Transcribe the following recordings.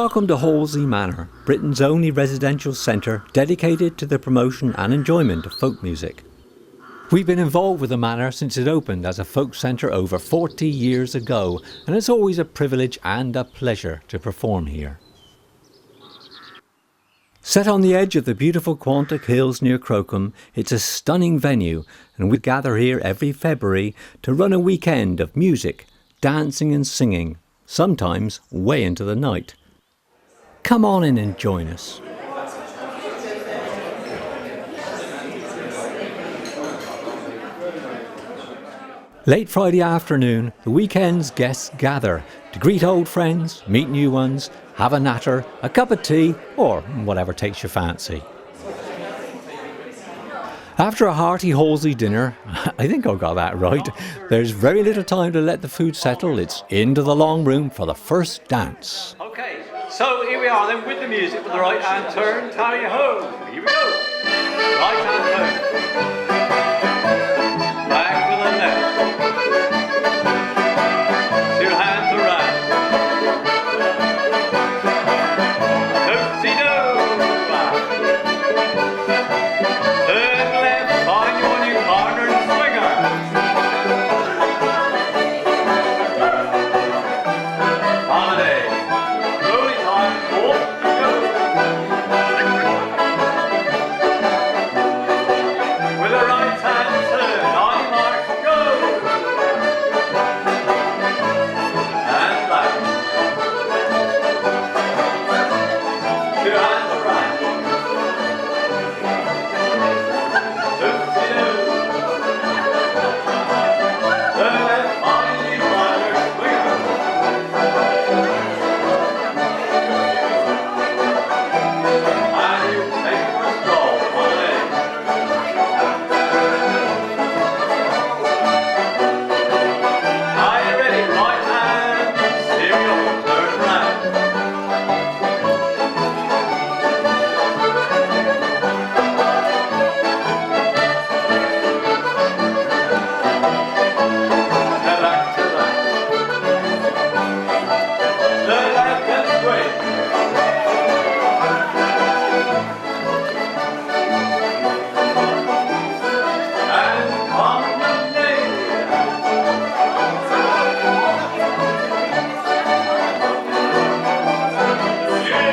Welcome to Halsway Manor, Britain's only residential centre dedicated to the promotion and enjoyment of folk music. We've been involved with the Manor since it opened as a folk centre over 40 years ago, and it's always a privilege and a pleasure to perform here. Set on the edge of the beautiful Quantock Hills near Crocombe, it's a stunning venue, and we gather here every February to run a weekend of music, dancing and singing, sometimes way into the night. Come on in and join us. Late Friday afternoon, the weekend's guests gather to greet old friends, meet new ones, have a natter, a cup of tea, or whatever takes your fancy. After a hearty Halsway dinner, I think I got that right, there's very little time to let the food settle. It's into the long room for the first dance. Okay, so here we are then with the music for the right hand turn, tally ho. Here we go. Right hand turn. Back with the left. Two hands around. Tootsie-do. Turn left, find your new partner and swinger. Holiday. Rolling time, walk, go. With a right hand turn, on your mark, go. And back. Two hands around. Tootsie-do. Turn left, find your new partner, swinger. And you take for a stroll, holiday. Are you ready? Right hand, here we go, turn round. Turn back to left. Turn left and straight. And promenade.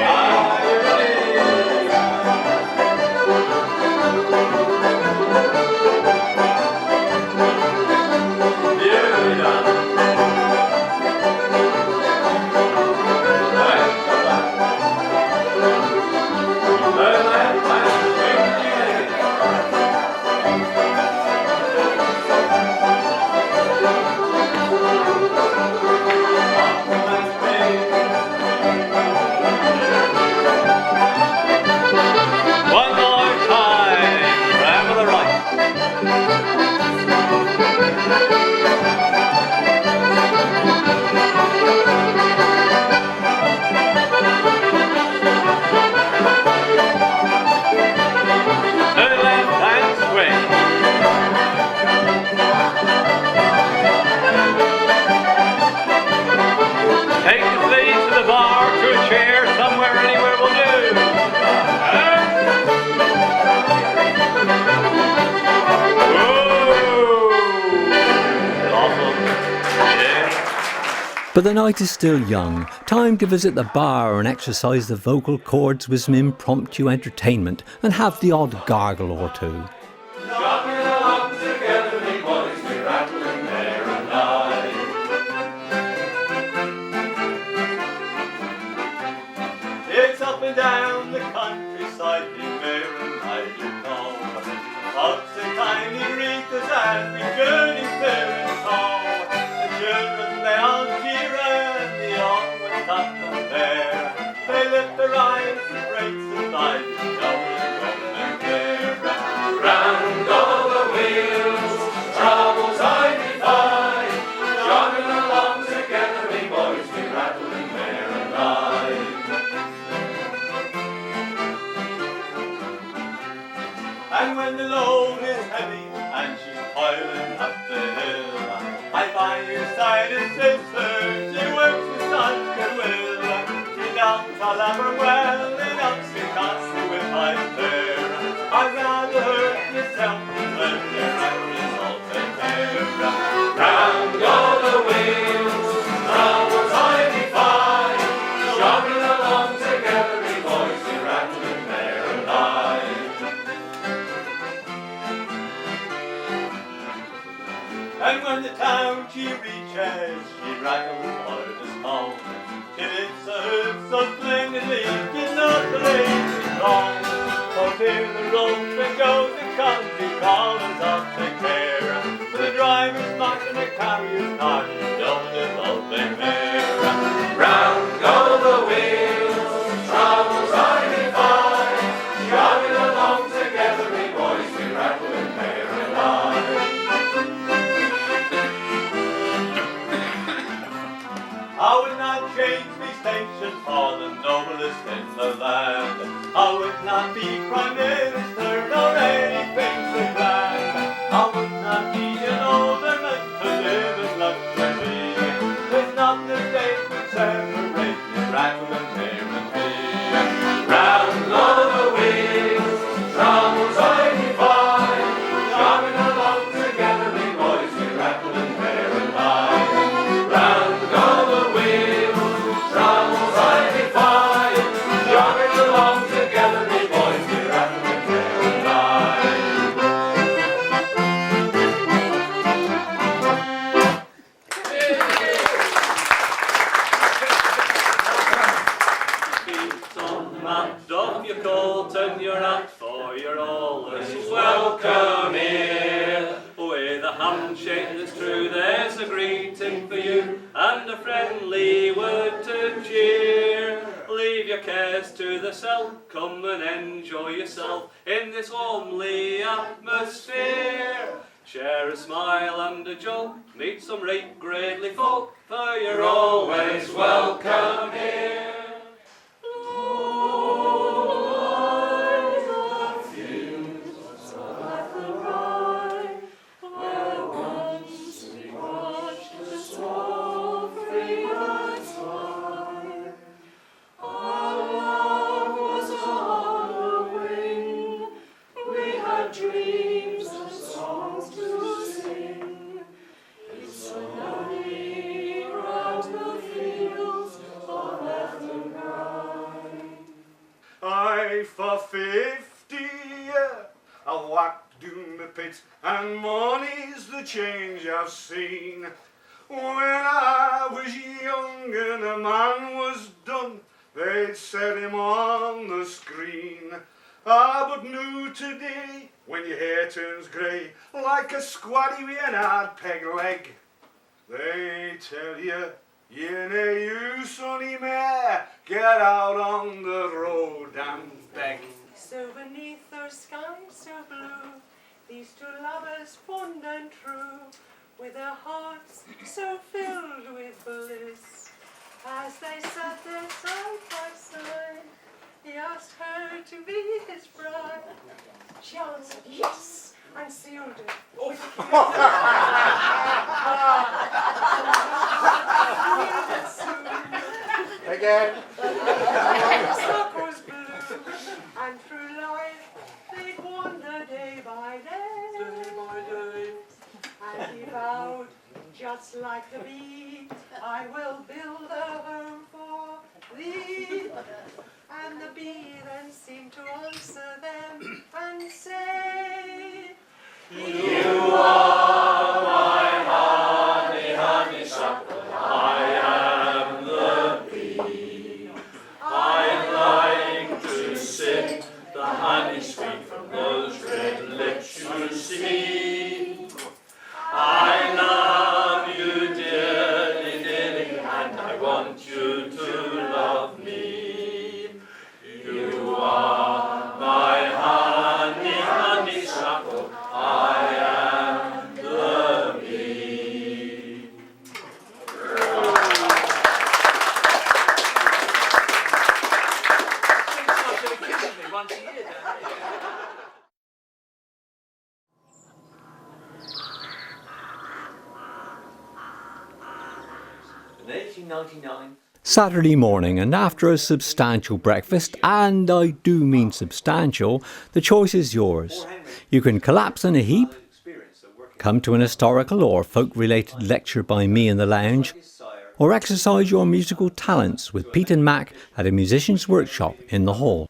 Are you ready? Here we go. Back to back. Turn left and swing. One more time. Grab with the right. Turn left and swing. Take the seat to the bar, to a chair, somewhere, anywhere will do. Awesome. Yeah. But the night is still young. Time to visit the bar and exercise the vocal cords with some impromptu entertainment and have the odd gargle or two. Jogging along together, we boys, we rattling there and I. It's up and down the countryside, we bear and I do know. Up the tiny reapers as we journey fair and tall. The children they all cheer and the young ones up and there. They lift their eyes and break the light and go and there. Round all the wheels, troubles I defy. Jogging along together, we boys, we rattling there and I. And when the load is heavy and she's piling up the hill, I by your side a sister, she works with such goodwill. She young I'll ever well in Upsy Castle with my fair. I'd rather hurt yourself than let your memories all take care. Round go the wheels, troubles I defy, jogging along together, we boys, we rattling there and I. And when the town she reaches, she rattles hardest home, till it's a hoof so splendidly, she's not the lazy wrong. For till the road that goes the country callers up take care, for the driver's mark and the carrier's cart, don't it all take care. Round go the wheels, troubles I defy, jogging along together, we boys, we rattle in there and I. I would not change me station for the noblest in the land. I would not be Prime Minister nor anything so grand. I would not be an alderman to live in luxury. There's not the state would separate me, rattling there and me. Round go the wheels, troubles I defy, jogging along together, we boys, we rattling there and I. Round go the wheels, troubles I defy, jogging along together, we boys, we rattling there and I. Feet on the mat, doff your coat and your hat, for you're always welcome here. With a handshake that's true, there's a greeting for you, and a friendly word to cheer. Leave your cares to the self, come and enjoy yourself in this homely atmosphere. Share a smile and a joke, meet some right gradely folk, for you're always welcome here. Dreams and songs to sing. It's so lonely round the fields of Athenry. I for 50 year I walked down the pit, and money's the change I've seen. When I was young and a man was done, they'd set him on the screen. Ah, but new today, when your hair turns grey, like a squatty with an hard peg leg, they tell you, you no use, sonny mare, get out on the road and beg. So beneath those skies so blue, these two lovers fond and true, with their hearts so filled with bliss, as they sat there side by side, he asked her to be his bride. She answered yes, and sealed it with a kiss. Again. The stock was blue, and through life they'd wander day by day. And he vowed, just like the bee, I will build a home for thee. And the bee then seemed to answer them and say, You are my honey, honeysuckle, I am the bee. I like to sip the honey sweet from those red lips you see. I love you dearly, dearly, and I want you to love me. You are my honey, honeysuckle, I am the bee. Once a year, don't you? In 1899, Saturday morning, and after a substantial breakfast, and I do mean substantial, the choice is yours. You can collapse in a heap, come to an historical or folk-related lecture by me in the lounge, or exercise your musical talents with Pete and Mac at a musician's workshop in the hall.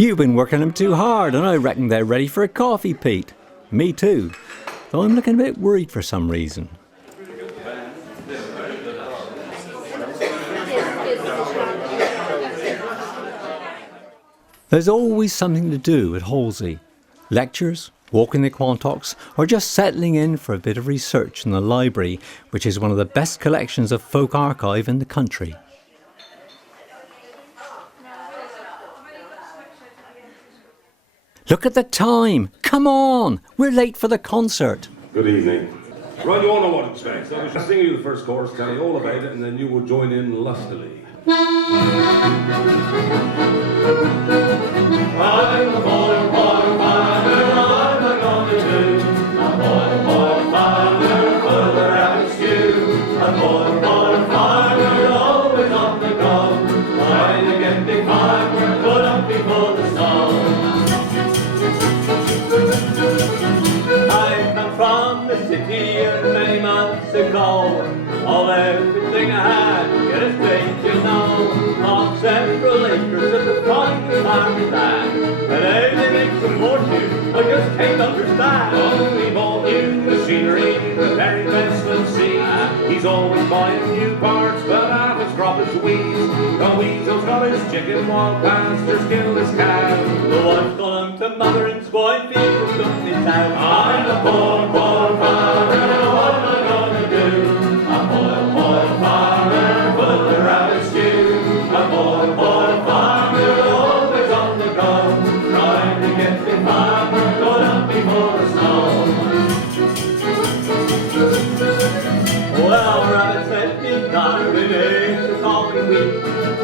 You've been working them too hard, and I reckon they're ready for a coffee, Pete. Me too, though I'm looking a bit worried for some reason. There's always something to do at Halsway. Lectures, walking the Quantocks, or just settling in for a bit of research in the library, which is one of the best collections of folk archive in the country. Look at the time! Come on! We're late for the concert! Good evening. Right, you all know what to expect. So I'll sing you the first chorus, tell you all about it, and then you will join in lustily. I'm a poor farmer, I'm a gonna do. A poor farmer, full of rabbit stew. A poor farmer, always on the go. Trying to get big farmer, put up before the snow. I come from the city Amsterdam. And how they make support you, I just can't understand. Only bought new machinery, the very best of seeds. He's always buying new parts, but half his crop is weeds. The weasel's got his chicken, while pastor's killed his cow. The wife's gone to mother and swine feed from company town. I'm a poor, poor farmer, what am I gonna do? A poor, poor farmer, full of rabbit stew. A poor, poor farmer, always on the go, trying to get the farmer going up before the snow. Well, rabbits let me down with eggs are talking wheat.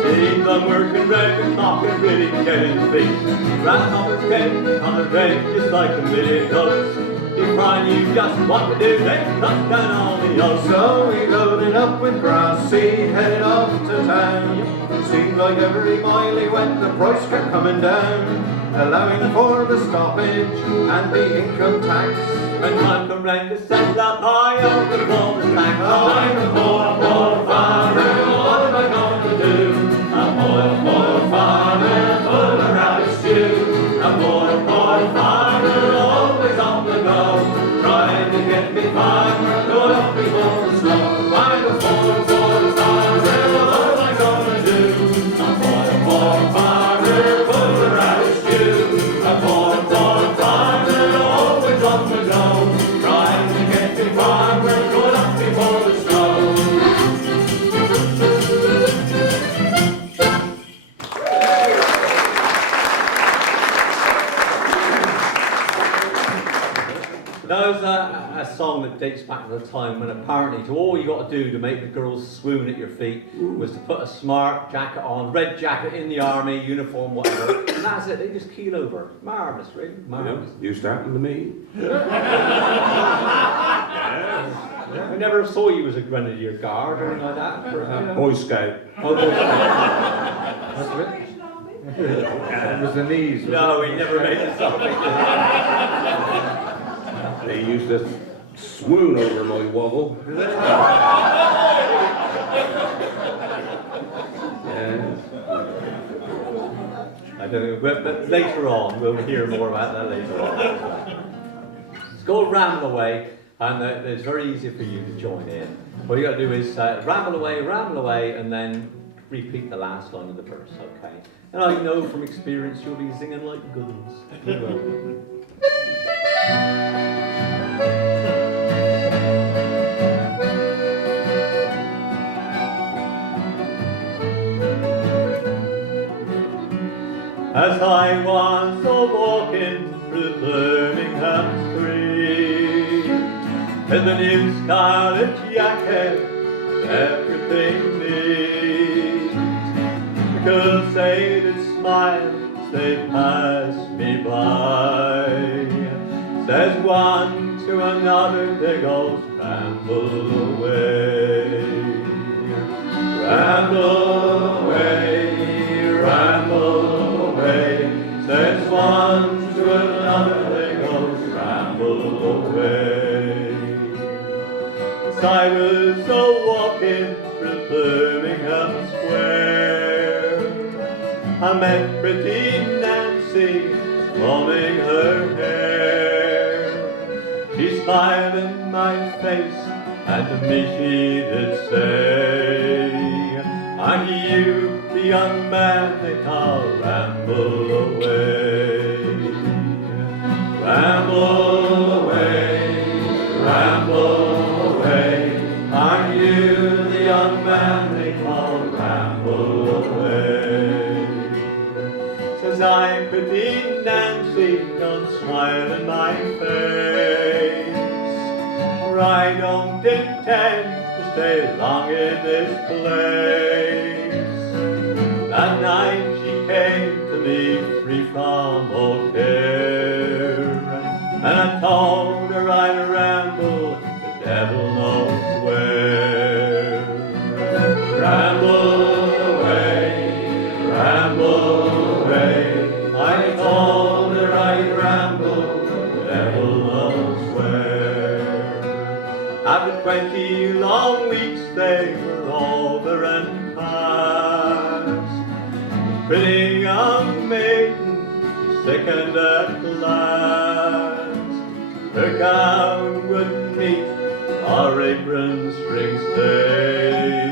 Seems I'm working red and talking really getting feet. Grasshoppers get on the red just like a million goats. You find you just what to do, they cut down all the oats. So we loaded up with grass seed, headed off to town. Seemed like every mile he went, the price kept coming down, allowing for the stoppage and the income tax. When time come round to settle up high up the wall the tax. I'm a poor, poor farmer, what am I going to do? A poor, poor farmer, full of rabbit stew. A poor, poor farmer, always on the go, trying to get me farmer, going up before the snow. I'm a poor, poor farmer, what am I going to do? A poor, poor farmer, full of rabbit stew. A poor, poor farmer, always on the go, trying to get me farmer, going up before the snow. That was a song that dates back to the time when apparently to all you got to do to make the girls swoon at your feet was to put a smart jacket on, red jacket in the army, uniform, whatever, and that's it, they just keel over. Marvellous, really, marvellous. Used to happen to me. I never saw you as a Grenadier Guard or anything like that. Boy Scout. Oh, That's it. It was the knees. no, he never made it something. They used to swoon over my wobble. Yeah. I don't know, but later on, we'll hear more about that later on. It's called Ramble Away, and it's very easy for you to join in. All you got to do is ramble away, and then repeat the last line of the verse, okay? And I know from experience you'll be singing like good ones. You will. As I was walking through Birmingham Street, in the new scarlet jacket, everything neat. The girls they did smile as they passed me by. Says one to another, there goes ramble away. Ramble away, ramble away. Says one to another, there goes ramble away. As I was walking through Birmingham Square, I met pretty Nancy combing her hair. She smiled in my face, and to me she did say, "Are you the young man they call Ramble Away? Ramble away, ramble away. Are you the young man they call Ramble Away?" Says I, pretty Nancy, don't smile in my face, for I don't intend to stay long in this place. That night she came to me free from all care, and I told her I'd ramble the devil knows where. Ramble away, ramble away. I told her I'd ramble the devil knows where. After 20 long weeks they were over and past. Pretty young maid thickened at last. Her gown wouldn't meet our apron strings stay,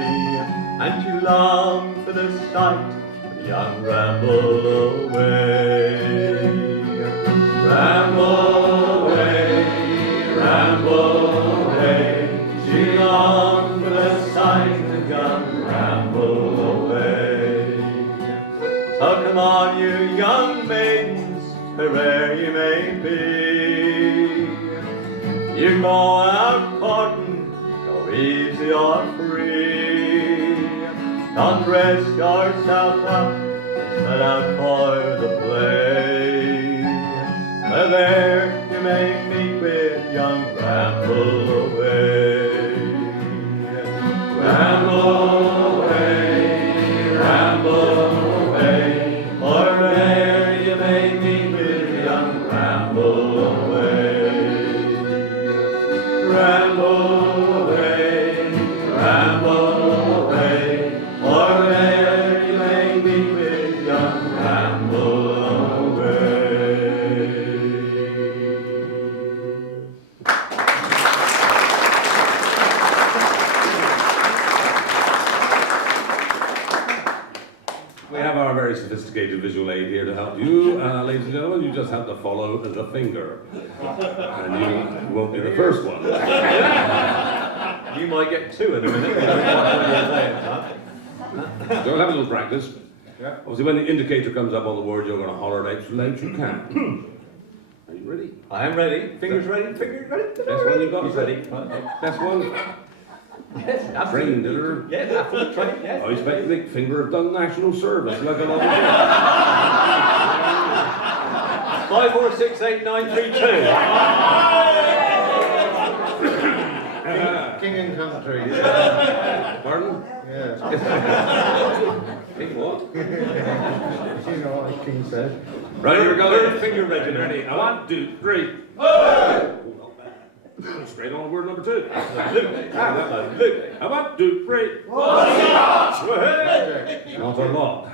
and you long for the sight of young Ramble away. Ramble away, ramble away, she longed for the sight of young Ramble away. So come on, you young maidens, where'er you may be, you go out courting, go easy or free. Don't dress yourself up, set out for the play. Well, there you may meet with young Ramble away. Ramble away, ramble away, or there you may meet with young Ramble away. Ramble away, ramble away, or there you may meet with young Ramble away. We have our very sophisticated visual aid here to help you. Ladies and gentlemen, you just have to follow the finger. And you won't be the first one. You might get two in a minute. You don't know what you're saying, huh? So we'll have a little practice. Obviously, when the indicator comes up on the word, you're going to holler out as loud as you can. Are you ready? I am ready. Fingers ready. Fingers ready. Best one you've got? He's ready. Best one? Yes, Trained, absolutely. did her? Yes, absolutely trained. Yes. I expect the finger have done national service like a lot of 5, 4, 6, 8, 9, 3, 2. King and country. Pardon? Yeah. King what? You know what King said. Right, here we go. Third finger ready. Ready? 1, 2, 3. Straight on word number 2. Absolutely. 1, 2, 3. Not a lot.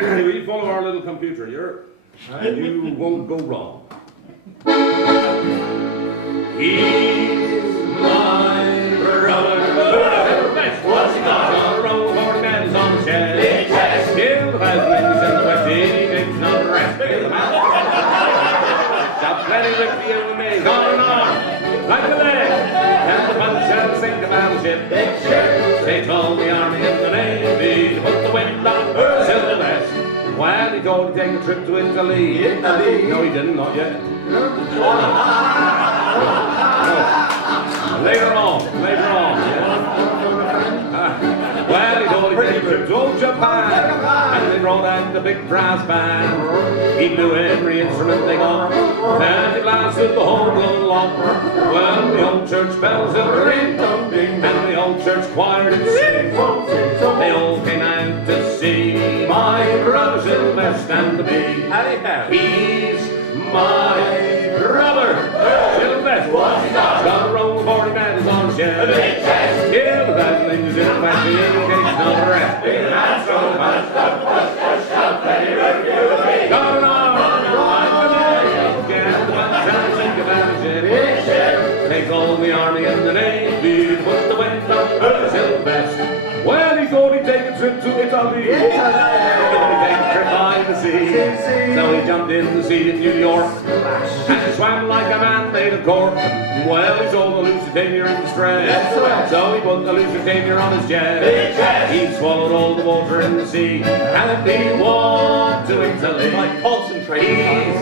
Anyway, you follow our little computer here, and you won't go wrong. He's my brother. What's he got? On the road, 40 men is on the shed. Still the best ladies in the West Indies, not the rest. Shout plenty with the old maze on and on, like the leg. And the punch and sink the battleship. Takes all the army and the navy to put the wind on the Silver West. Well, he told to take a trip to Italy. Italy? No, he didn't, not yet. No. Later on, yeah. Well, he told to take a trip to old Japan, and they brought out the big brass band. He knew every instrument they got, and he blasted the whole blown lot. Well, the old church bells will ring, and the old church choir did sing. They all came out to see my brother Sylvester and me. He's my brother Sylvester. Got a roll 40 man is on shed. Yeah, but that thing is in the back, in case no rest. Got an arm, like the leg, and the bunch and sink about a ship. Takes all the army and the navy, put the wind up Sylvester. Well, he thought he'd take a trip to Italy. He thought he'd take a trip by the sea. So he jumped in the sea in New York, and he swam like a man made of cork. Well, he saw the Lusitania in distress, so he put the Lusitania on his chest. He swallowed all the water in the sea, and he walked to Italy. He's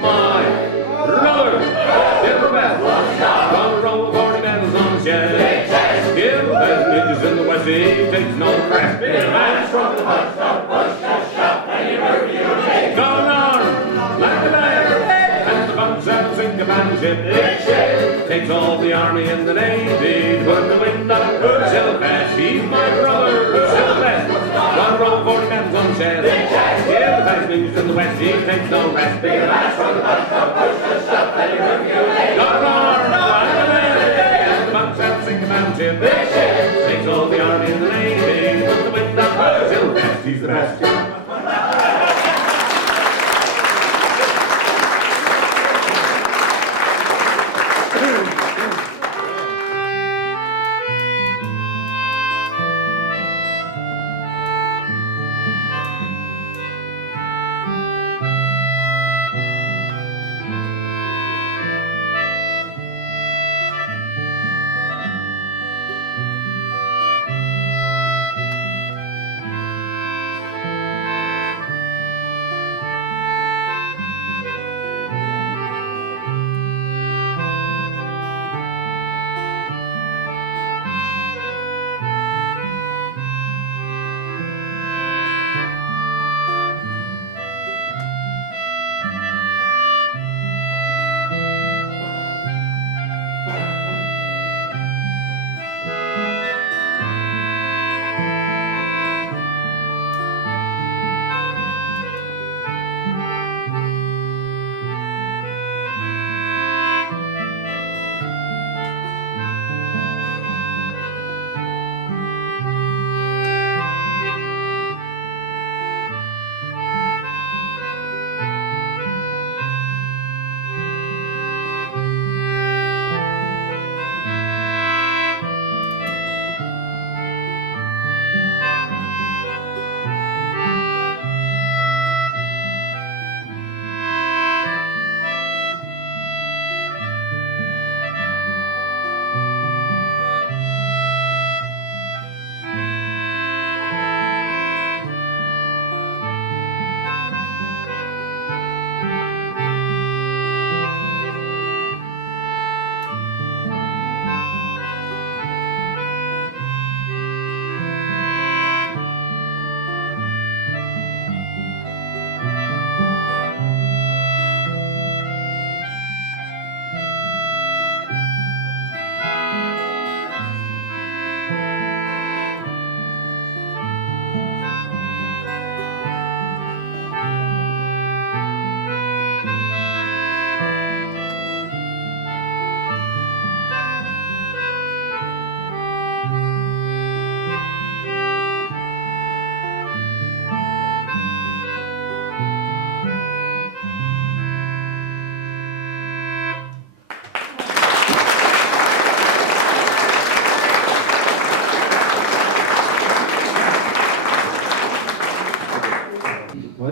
my brother, Sylvester. Got a roll of 40 medals on his chest. Give the best midges in the West Sea, takes no rest. Man from the bush, just shop, any review. Got an arm, like a leg, and the bunch and sink a battleship. Takes all the army and the navy, put the wind up Sylvester. He's my brother, Sylvester. Got a roll of 40 medals on his chest. Give the best midges in the West Sea, takes no rest. Man from the bush, just shop, any review. Got an arm, like a leg, and the bunch and sink a battleship. Takes all the army and the navy, put the wind up Sylvester. He's the best.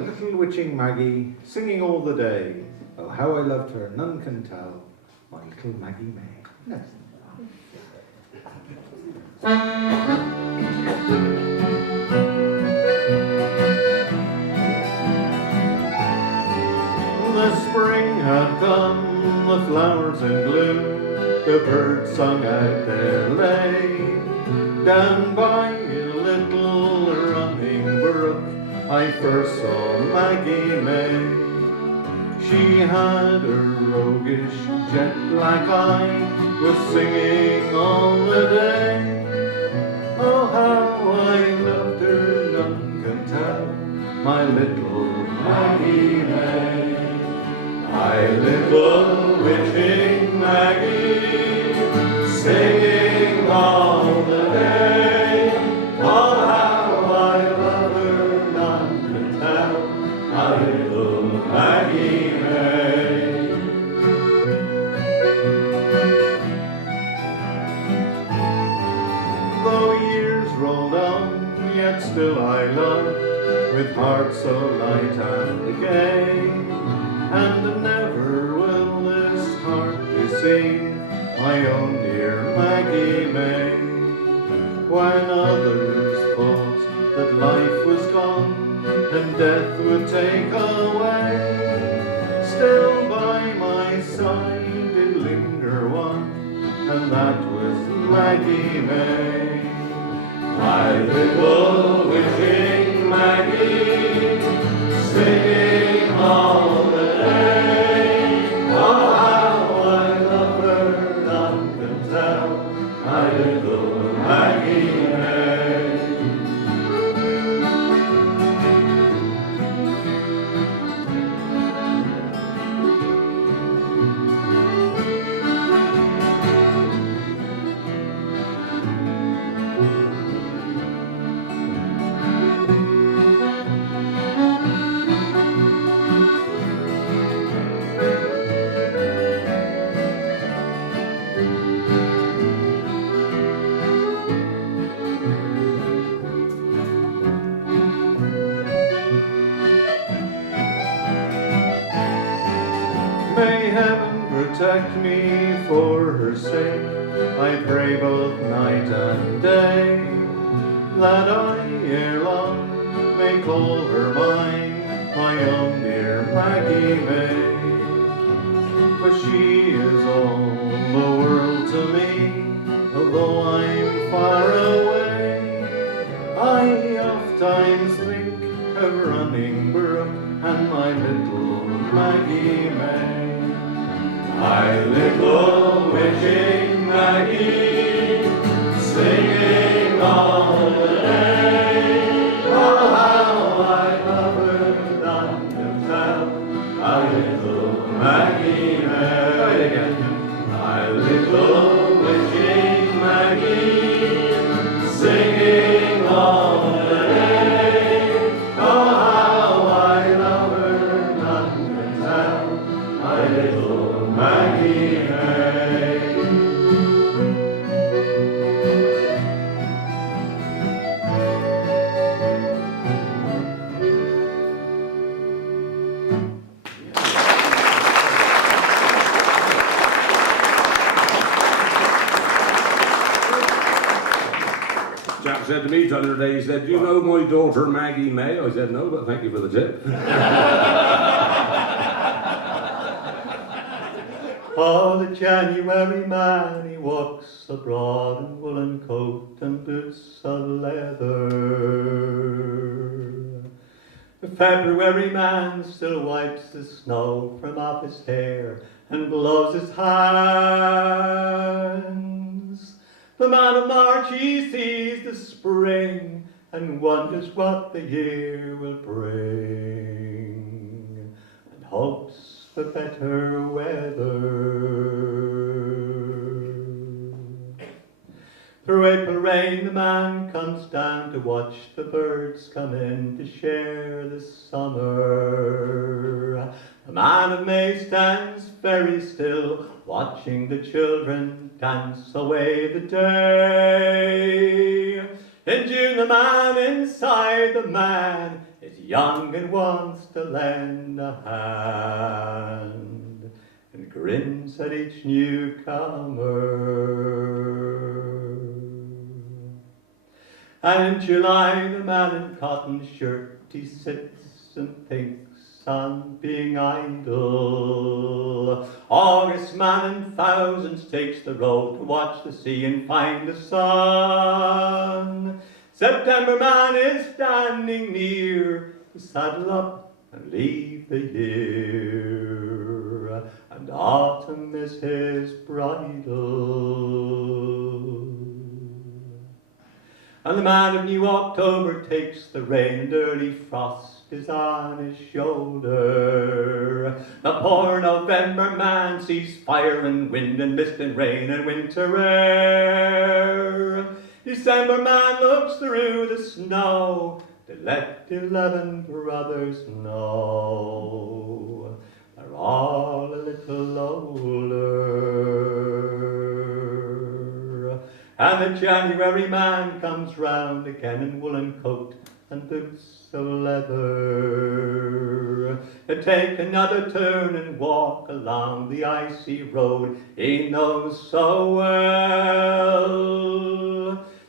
little witching Maggie, singing all the day. Oh, how I loved her, none can tell. My little Maggie May. Yes. The spring had come, the flowers in bloom, the birds sung out their lay. Down by a little running brook, I first saw Maggie May. She had a roguish jet black eye, was singing all the day. Oh, how I loved her, none can tell, my little Maggie May. My little witching Maggie, singing all the day. Oh, how I love her, none can tell, my little Maggie May. Though years rolled on, yet still I loved, with heart so light and gay. And never will this heart deceive my own dear Maggie May. When others thought that life was gone and death would take away, still by my side did linger one, and that was Maggie May. My little witching Maggie, singing all the day. Oh, how I love her, none can tell, my little Maggie May. May heaven protect me for her sake, I pray both night and day, that I ere long may call her mine, my own dear Maggie May. For she is all the world to me, although I'm far away. I oft times think of running brook and my little Maggie May. My little witching Maggie, singing all the day. Oh, how I love her, none can tell, my little Maggie May. My little witching Maggie, singing all the day. Oh, how I love her, none can tell, my little Maggie May. Chap said to me the other day, he said, "Do you know my daughter Maggie May?" I said, "No, but thank you for the tip." Oh, the January man, he walks abroad in woolen coat and boots of leather. The February man still wipes the snow from off his hair and blows his hands. The man of March, he sees the spring and wonders what the year will bring, and hopes for better weather. Through April rain the man comes down to watch the birds come in to share the summer. The man of May stands very still, watching the children dance away the day. In June the man inside the man is young and wants to lend a hand, and grins at each newcomer. And in July, the man in cotton shirt, he sits and thinks on being idle. August man in thousands takes the road to watch the sea and find the sun. September man is standing near to saddle up and leave the year, and autumn is his bridal. And the man of New October takes the rein, and early frost is on his shoulder. The poor November man sees fire and wind and mist and rain and winter air. December man looks through the snow to let 11 brothers know they're all a little older. And the January man comes round again in woolen coat and boots of leather, to take another turn and walk along the icy road he knows so well.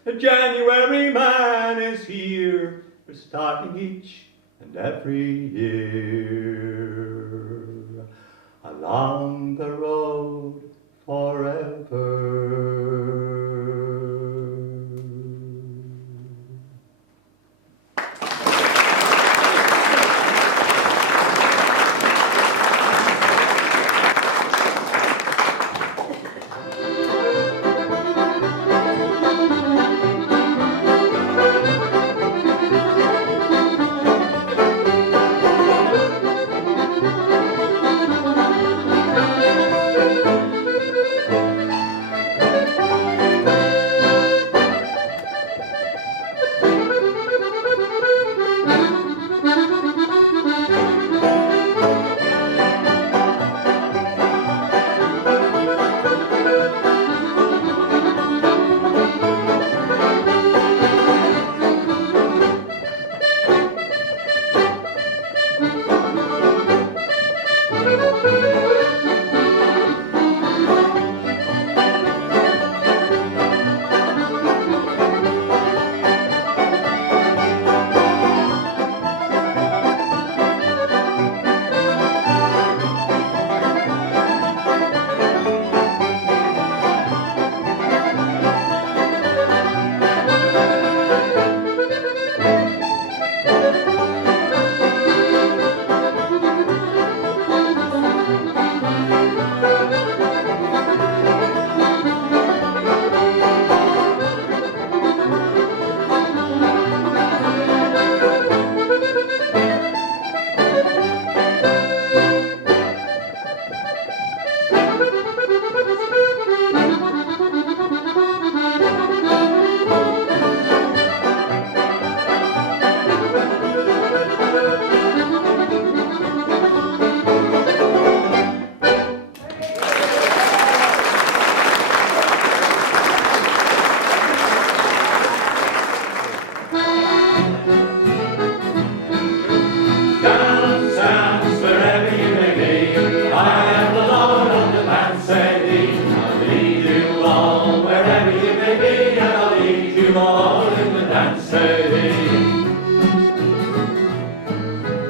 The January man is here for starting each and every year along the road forever.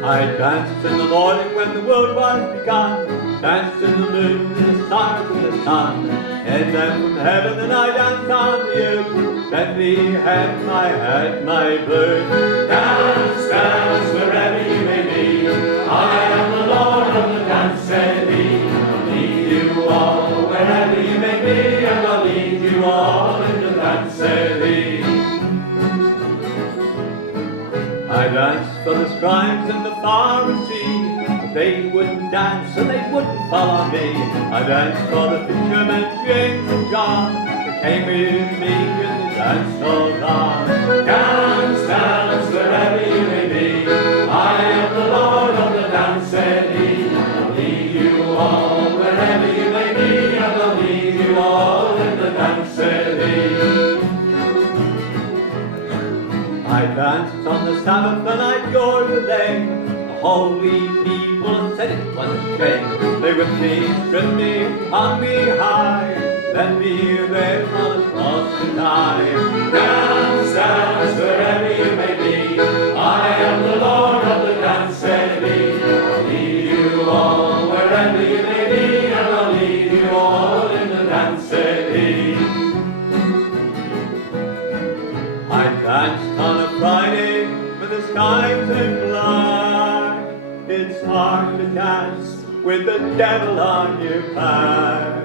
I danced in the morning when the world was begun, danced in the moon and the stars and the sun, and then from heaven and I danced on the earth, Bethlehem I had my birth. Dance, dance, wherever you may be, I am the Lord of the dance, said he. I'll lead you all, wherever you may be, and I'll lead you all in the dance, said he. I danced for the scribes and the Pharisees, but they wouldn't dance and they wouldn't follow me. I danced for the fishermen, James and John, who came with me and the dance goes on. Dance, dance, wherever you may be, I am the Lord of the dance, said he. I'll lead you all, wherever you may be, and I'll lead you all in the dance, said he. I danced on the Sabbath and I cured the lame. The holy people said it was a shame. They whipped me, stripped me, hung me high, left me there on the cross to die. Dance, dance, wherever you may be. I am the Lord of the dance, said he. I'll lead you all wherever you may be, and I'll lead you all in the dance, said he. I danced on a Friday when the skies are black. It's hard to dance with the devil on your back.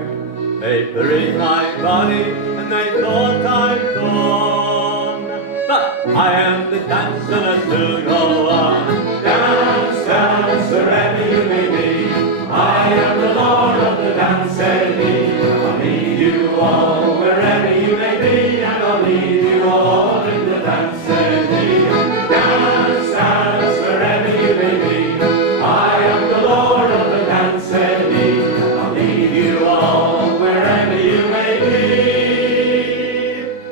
They buried my body and they thought I'd gone, but I am the dance and I still go on. Dance, dance, wherever you may be. I am the Lord of the dance, said he. I'll lead you all wherever you may be, and I'll lead you all in the dance, said he. Dance, dance, wherever you may be. I am the Lord of the dance, said he. I'll lead you all wherever you may be,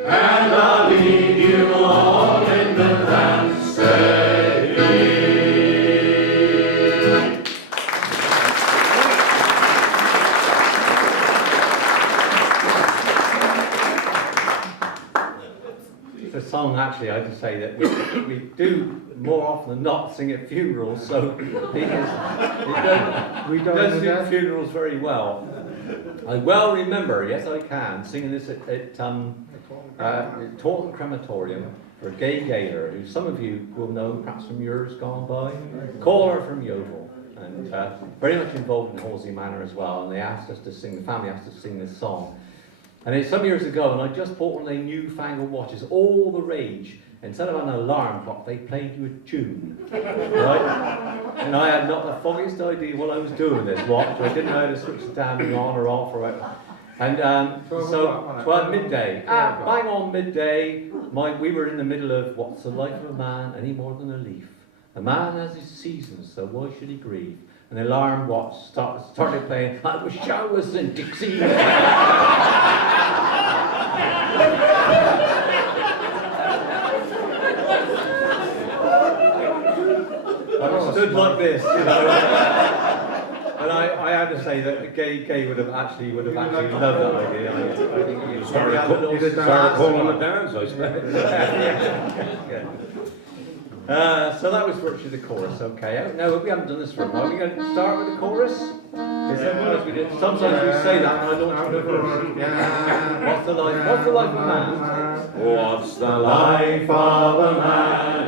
and I'll lead you all in the dance, said he. It's a song, actually, I have to say, that we do more often than not sing at funerals, so we don't sing funerals very well. I well remember, yes I can, singing this at Taunton Crematorium for Gay Gaylor, who some of you will know perhaps from years gone by, caller from Yeovil, and very much involved in Halsway Manor as well, and they asked us to sing, the family asked us to sing this song. And it's some years ago, and I just bought one of their newfangled watches, all the rage. Instead of an alarm clock, they played you a tune, right? And I had not the foggiest idea what I was doing with this watch. I didn't know how to switch the timing on or off or whatever. And so, 12 midday, bang on midday, we were in the middle of what's the life of a man any more than a leaf? A man has his seasons, so why should he grieve? And the alarm watch started playing, I was showers in Dixie. I stood like this, you know. And I have to say that Gay would have actually loved that idea. I think he started calling the dance, I suppose. So that was virtually the chorus, okay. No, we haven't done this for a while. We're going to start with the chorus. Sometimes we say that and I don't want to the verse. What's the life of a man? What's the life of a man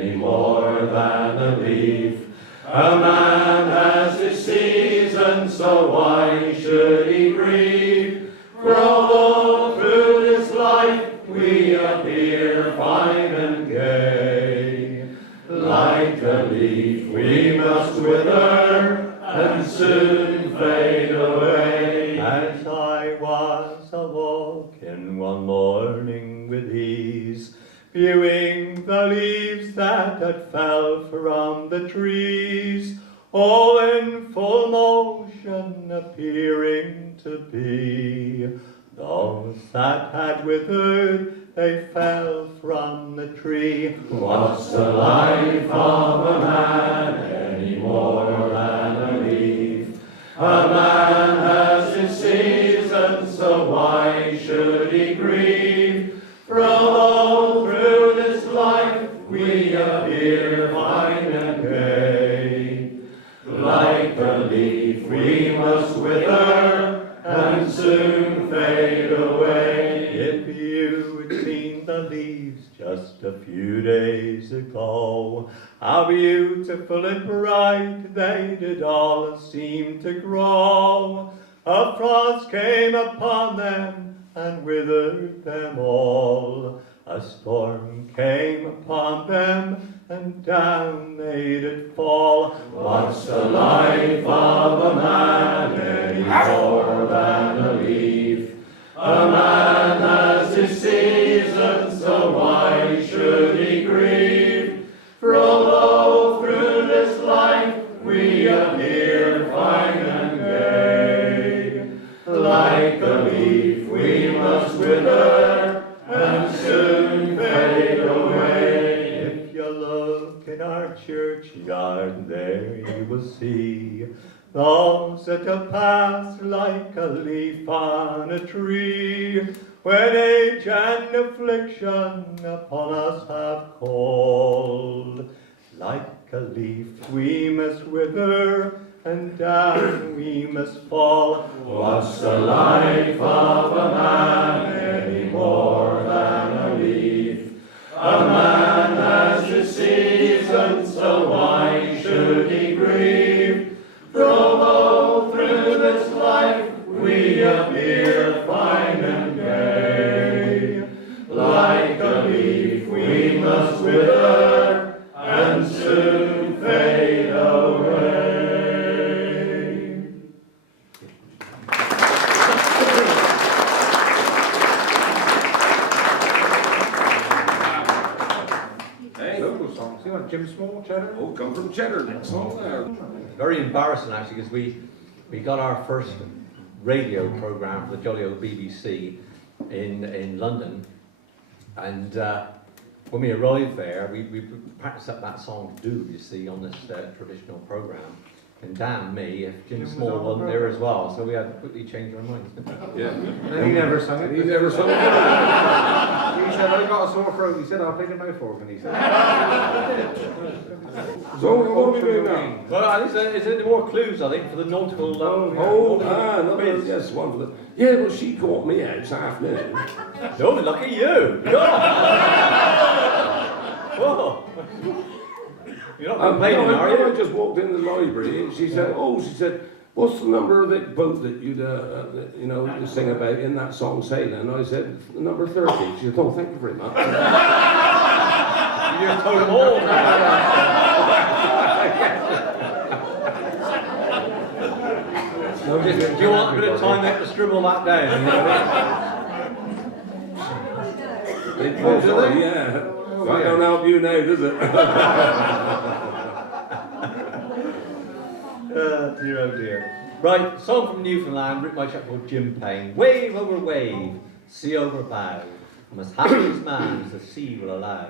any more than a leaf? A man has his season, so why should he grieve? For although through this life we appear fine and gay, like a leaf we must wither and soon fade away. As I was a-walking one morning with ease, viewing the leaves that had fell from the trees, all in full motion appearing to be. Those that had withered, they fell from the tree. What's the life of a man any more than a leaf? A man has his season, so why should he grieve? For although through this life we appear fine and gay, like a leaf we must wither and soon fade away. If you had seen the leaves just a few days ago, how beautiful and bright they did all seem to grow. A frost came upon them and withered them all. A storm came upon them and down made it fall. What's the life of a man any more than a leaf? A man has his season, so why should he grieve? For although through this life we appear fine and gay, like a leaf we must wither and soon fade away. our churchyard, there you will see those that have passed like a leaf on a tree, when age and affliction upon us have called. Like a leaf we must wither, and down we must fall. What's the life of a man any more than a leaf? A man has his seasons, so why should he grieve? Though through this life we appear fine and gay, like a leaf we must wither and soon fade away. Local songs. You want Jim Small, Cheddar? Oh, come from Cheddar, next song there. Very embarrassing actually, because we got our first radio programme for the jolly old BBC in London, and when we arrived there, we practiced up that song "Do," you see, on this traditional programme. And damn me, if Jim Small wasn't there as well, so we had to quickly change our minds. Yeah. And he never sang it. He never sung it. He said, I got a sore throat. He said, I'll play the mouth organ. He said. So what are we doing now? Well, I think it's any more clues, I think, for the nautical. Quiz. Yes, one for the. Yeah, well, she caught me out this afternoon. Oh, lucky you! Whoa! You're not complaining, are you? I just walked in the library and she said, what's the number of the boat that you'd, sing about in that song, Sailing? And I said, number 30. She said, oh, thank you very much. You just told them all. Do you want a bit of time there to scribble that down? Yeah. That don't help you now, does it? Dear, oh dear. Right, song from Newfoundland, written by a chap called Jim Payne. Wave over wave, sea over bow. I'm as happy as man as the sea will allow.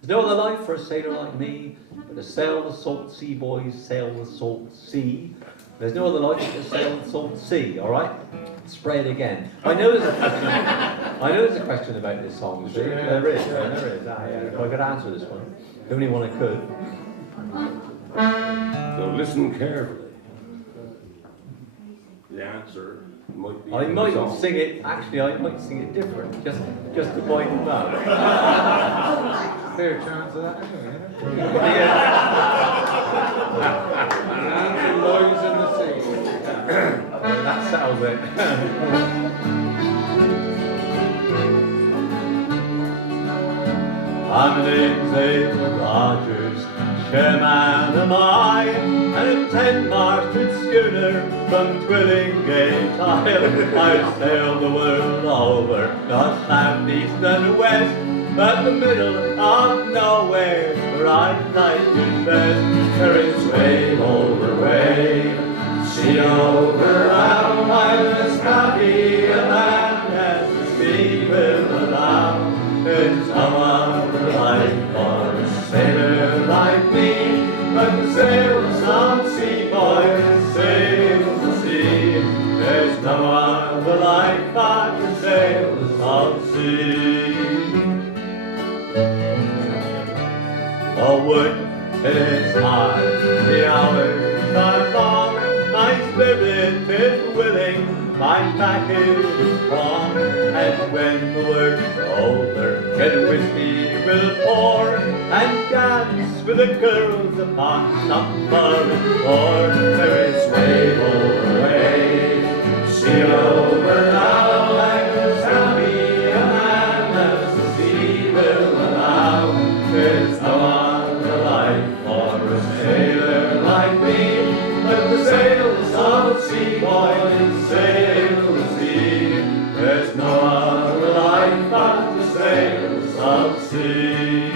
There's no other life for a sailor like me, but to sail the salt sea, boys, sail the salt sea. There's no other life but to sail the salt sea, alright? Spray it again. I know there's a question about this song. See? There is. If I could answer this one. The only one I could. So listen carefully. The answer might be. I might sing it. Actually, I might sing it different. Just to point them out. Fair chance of that anyway, Noise in the sea. That settles it. I'm an ex-Ava Rogers, chairman am I, and a 10-masted schooner from Twillingate Isle. I've sailed the world over, north, south, east and west, but the middle of nowhere, where I like it best. There is wave over wave, sea over how I'm as happy a man as the sea will allow. It's no other life for a sailor like me, but to sail the South Sea, boys, sail the sea. There's no other life but to sail the South Sea. The wood is high, the hours are long, my spirit is willing, my back is strong, and when the work's over, get whiskey will pour, and dance with the girls upon some foreign shore. There is wave over wave, sea over now, and as happy a man as the sea will allow. There's no other life for a sailor like me, but to sail the South Sea, boys, sail the sea. There's no other life but to sail the South Sea.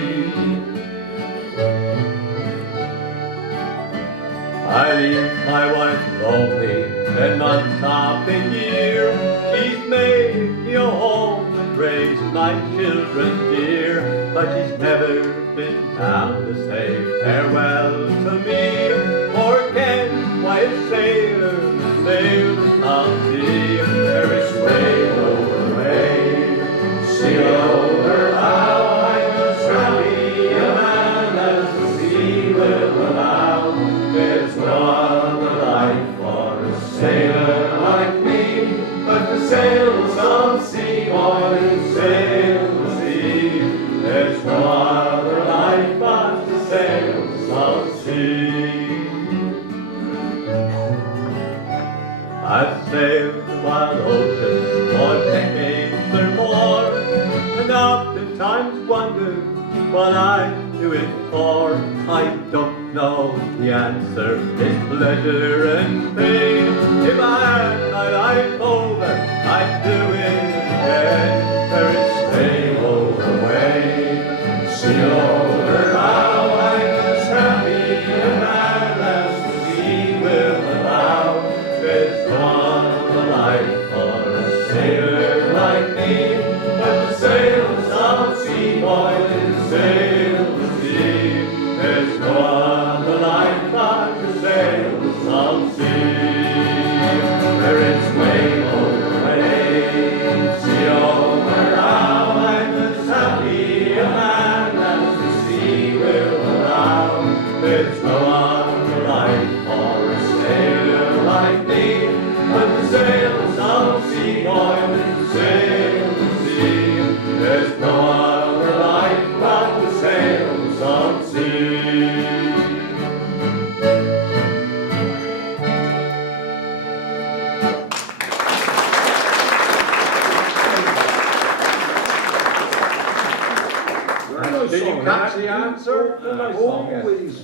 I leave my wife lonely 10 months half a year. She's made me a home and raised my children dear, but she's never been bound to say farewell to me. For Ken, why a sailor sails on sea. There is wave over wave, sea over bow. I'm as happy a man as the sea will allow. There's no other life for a sailor like me, but the sails on sea, boys, sail the sea. There's no other life but the sails on sea. I've sailed the wide oceans for decades or more, and oftentimes wondered what I'd do it for. I don't know the answer, it's pleasure and pain. If I had my life over, I'd do it again. There is wave over wave, sea over bow. I'm as happy a man as the sea will allow. There's no other life for a sailor like me, but the sails on sea, boys, sail the sea. There's no other life but the sails on sea. There is wave over wave, sea over bow. I'm as happy a man as the sea will allow. There's no other life for a sailor like me, but the sails on sea, boys, sail the sea. There's no other life but the sails on sea. Did you catch the answer? Always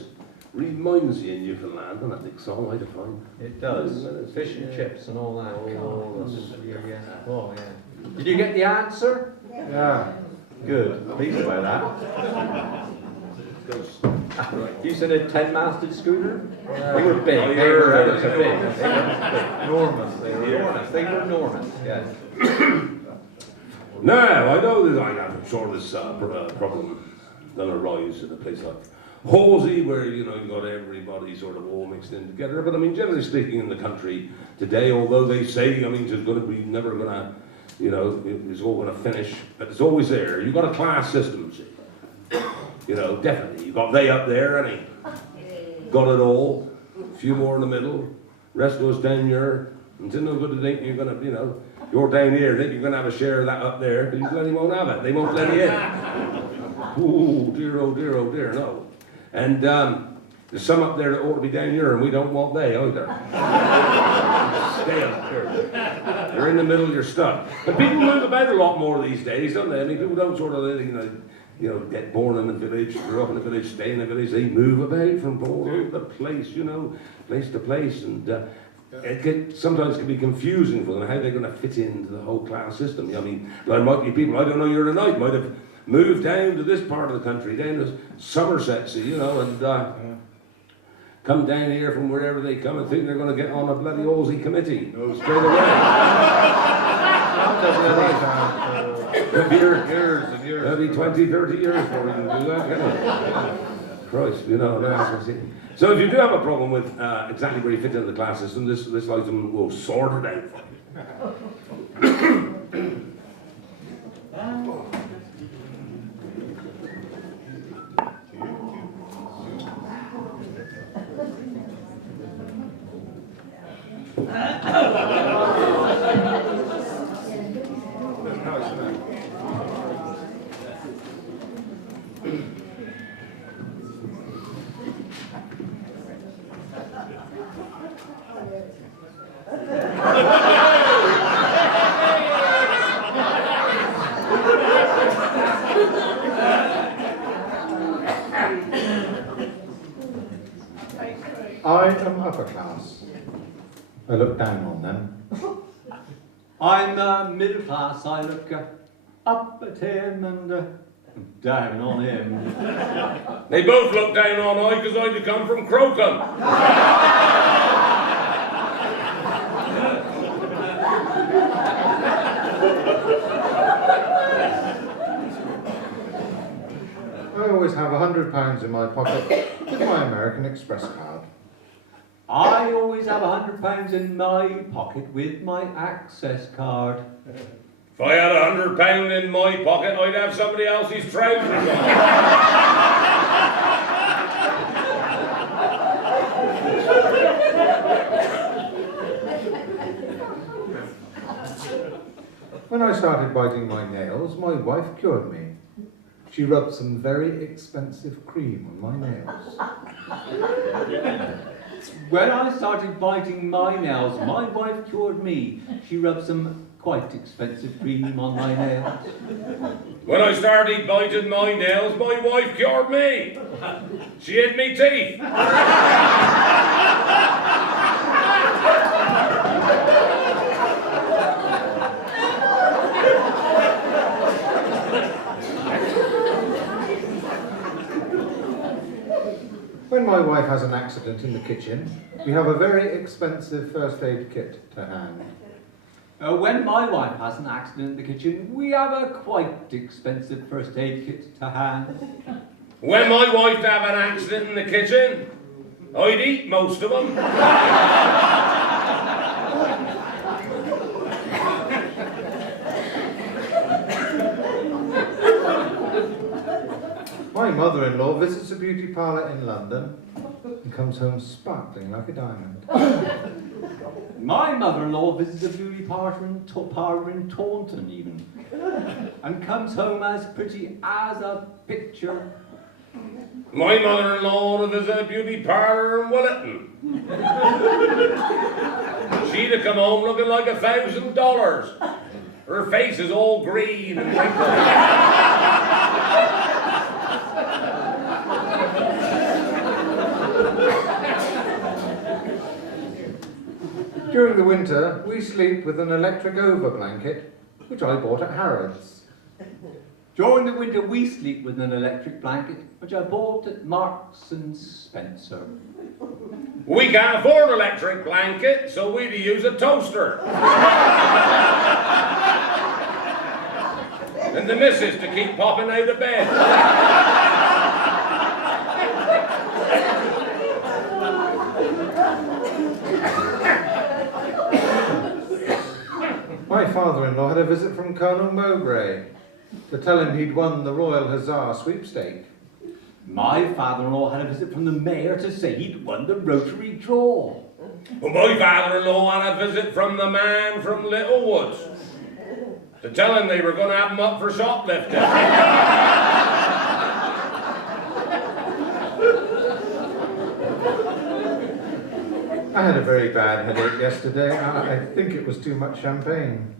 reminds you in Newfoundland, and that big song I define. It does. Fish and chips and all that. Oh, yeah. Did you get the answer? Yeah. Good. Pleased about that. You said a 10-masted schooner? They were big. They were ever so big. Enormous. They were enormous. They were enormous. Yes. Now, I know that I'm sure this problem gonna arise at a place like Halsway, where you know you've got everybody sort of all mixed in together. But I mean, generally speaking, in the country today, although they say, I mean, it's going to be never gonna, you know, it's all gonna finish, but it's always there. You've got a class system, see. You know, definitely. You've got they up there, and he got it all. A few more in the middle. Rest goes down here. It's no good to think you're gonna, you know, you're down here. Think you're gonna have a share of that up there, because you bloody won't have it. They won't let you in. Ooh, dear, oh dear, oh dear, no. And there's some up there that ought to be down here, and we don't want they either. Stay up there. You're in the middle, you're stuck. But people move about a lot more these days, don't they? I mean, people don't sort of, you know, get born in the village, grow up in the village, stay in the village. They move about from all over the place, you know, place to place, and sometimes can be confusing for them how they're going to fit into the whole class system. I mean, there might be people I don't know here tonight might have moved down to this part of the country, down to Somerset, see, you know, and come down here from wherever they come and think they're going to get on a bloody Aussie committee. No, straight away. It'll be 20, 30 years before we can do that, can it? Christ, you know, that's it. So if you do have a problem with exactly where you fit into the class system, this item will sort it out for you. I am upper class. I look down on them. I'm middle class. I look up at him and down on him. They both look down on I because I come from Crocombe. I always have £100 in my pocket with my American Express card. I always have £100 in my pocket with my access card. If I had £100 in my pocket, I'd have somebody else's trousers on. When I started biting my nails, my wife cured me. She rubbed some very expensive cream on my nails. When I started biting my nails, my wife cured me. She rubbed some quite expensive cream on my nails. When I started biting my nails, my wife cured me. She hid me teeth. When my wife has an accident in the kitchen, we have a very expensive first aid kit to hand. When my wife has an accident in the kitchen, we have a quite expensive first aid kit to hand. When my wife have an accident in the kitchen, I'd eat most of them. My mother-in-law visits a beauty parlour in London and comes home sparkling like a diamond. My mother-in-law visits a beauty parlour in Taunton even, and comes home as pretty as a picture. My mother-in-law visit a beauty parlour in Willetton. She'd have come home looking like $1,000. Her face is all green and wrinkled. During the winter, we sleep with an electric over blanket, which I bought at Harrods. During the winter, we sleep with an electric blanket, which I bought at Marks and Spencer. We can't afford an electric blanket, so we'd use a toaster. And the missus to keep popping out of bed. My father-in-law had a visit from Colonel Mowbray to tell him he'd won the Royal Hussar sweepstake. My father-in-law had a visit from the mayor to say he'd won the Rotary draw. Well, my father-in-law had a visit from the man from Littlewoods to tell him they were going to have him up for shoplifting. I had a very bad headache yesterday. I think it was too much champagne.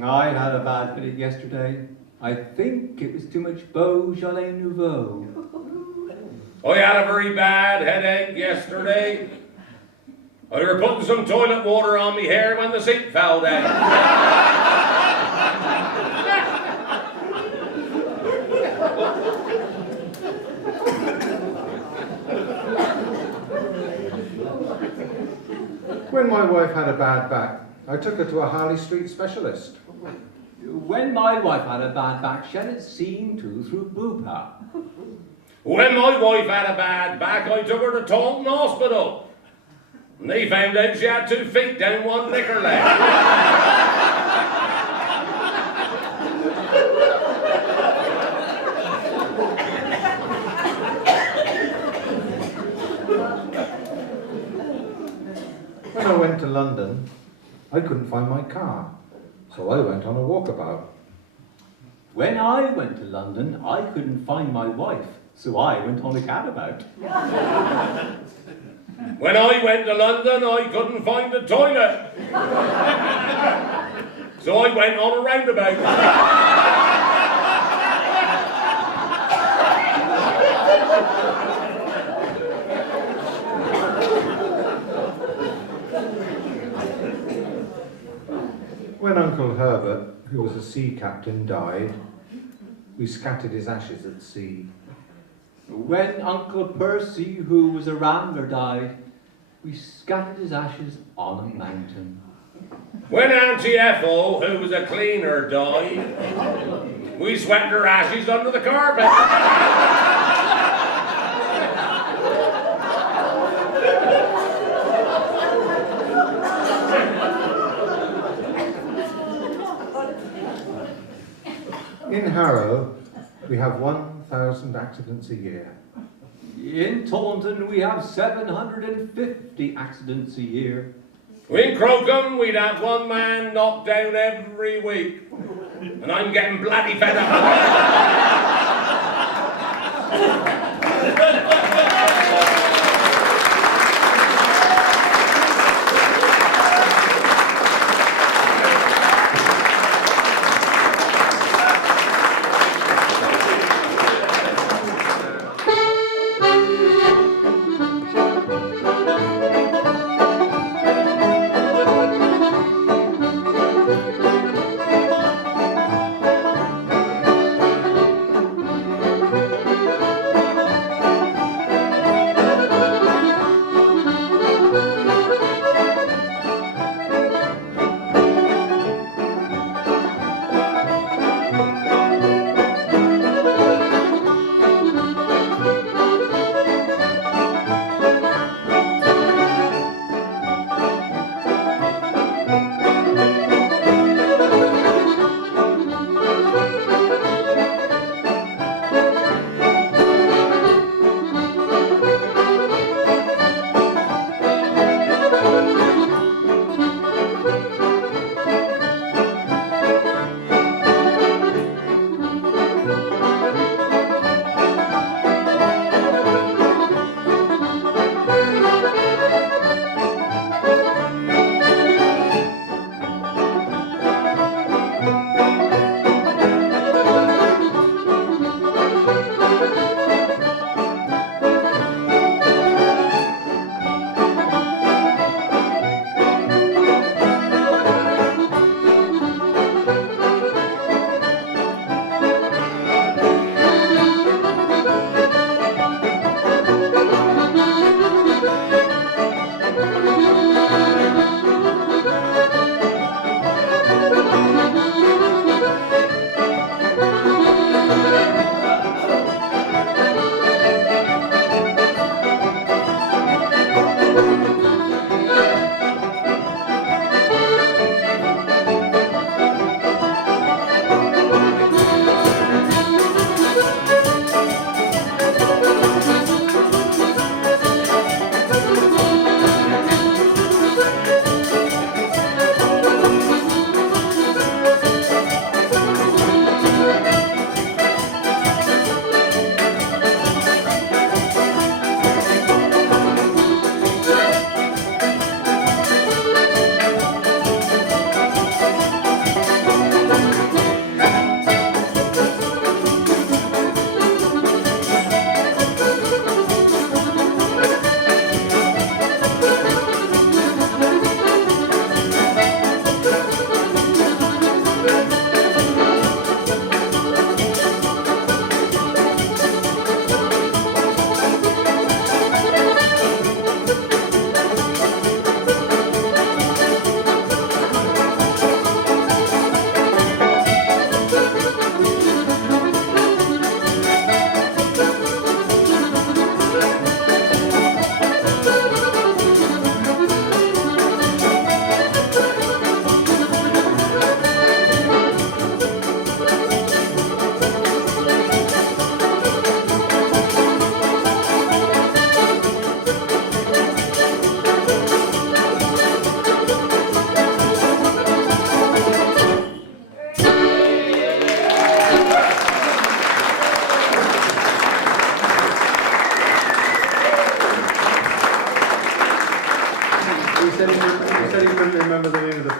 I had a bad headache yesterday. I think it was too much Beaujolais Nouveau. I had a very bad headache yesterday. I were putting some toilet water on me hair when the seat fell down. When my wife had a bad back, I took her to a Harley Street specialist. When my wife had a bad back, she had it seen to through Bupa. When my wife had a bad back, I took her to Taunton Hospital. And they found out she had 2 feet down one knicker leg. When I went to London, I couldn't find my car, so I went on a walkabout. When I went to London, I couldn't find my wife, so I went on a gadabout. When I went to London, I couldn't find the toilet. So I went on a roundabout. When Uncle Herbert, who was a sea captain, died, we scattered his ashes at sea. When Uncle Percy, who was a rambler, died, we scattered his ashes on a mountain. When Auntie Ethel, who was a cleaner, died, We swept her ashes under the carpet. In Harrow, we have 1,000 accidents a year. In Taunton, we have 750 accidents a year. In Crocombe, we'd have one man knocked down every week. And I'm getting bloody fed up.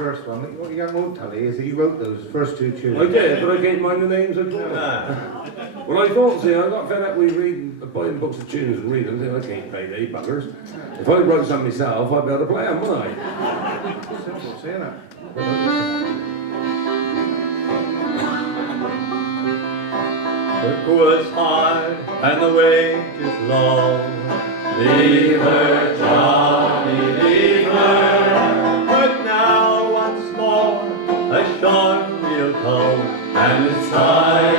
first one. What you won't tell you is that you wrote those first two tunes. I did, but I can't mind the names at all. Well, I thought, see, I got fed up with buying books of tunes and reading them. I can't pay they buggers. If I wrote some myself, I'd be able to play them, wouldn't I? Simple, seeing it. It was hard and the wages low. Leave her, Johnny, leave her. But now once more ashore we'll come, and it's time.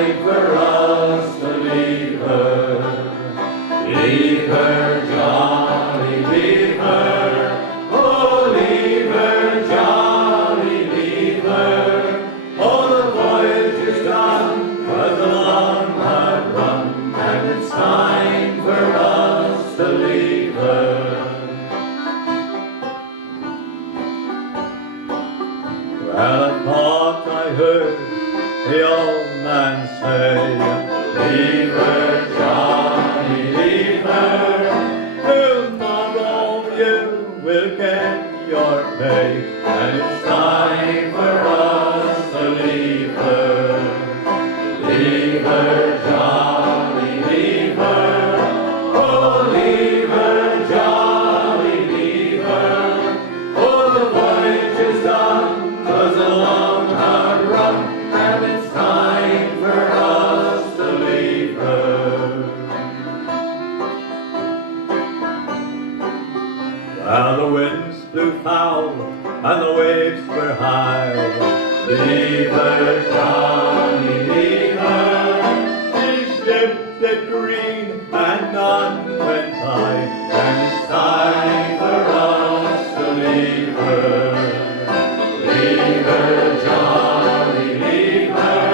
Leave her, Johnny, leave her. Oh, leave her, Johnny, leave her. Oh, the voyage is done, but the long hard run, and it's time for us to leave her. Well, I thought I heard the old man say, leave her, Johnny, leave her. Tomorrow you will get your pay, and it's time for us to leave her. Leave her, Johnny, leave her. Oh, leave her, Johnny, leave her. Oh, the voyage is done, 'twas a long hard run, and it's time for us to leave her. Well, the winds blew foul and the waves were high. Leave her, Johnny, leave her. She shipped it green and none went by, and it's time for us to leave her. Leave her, Johnny, leave her.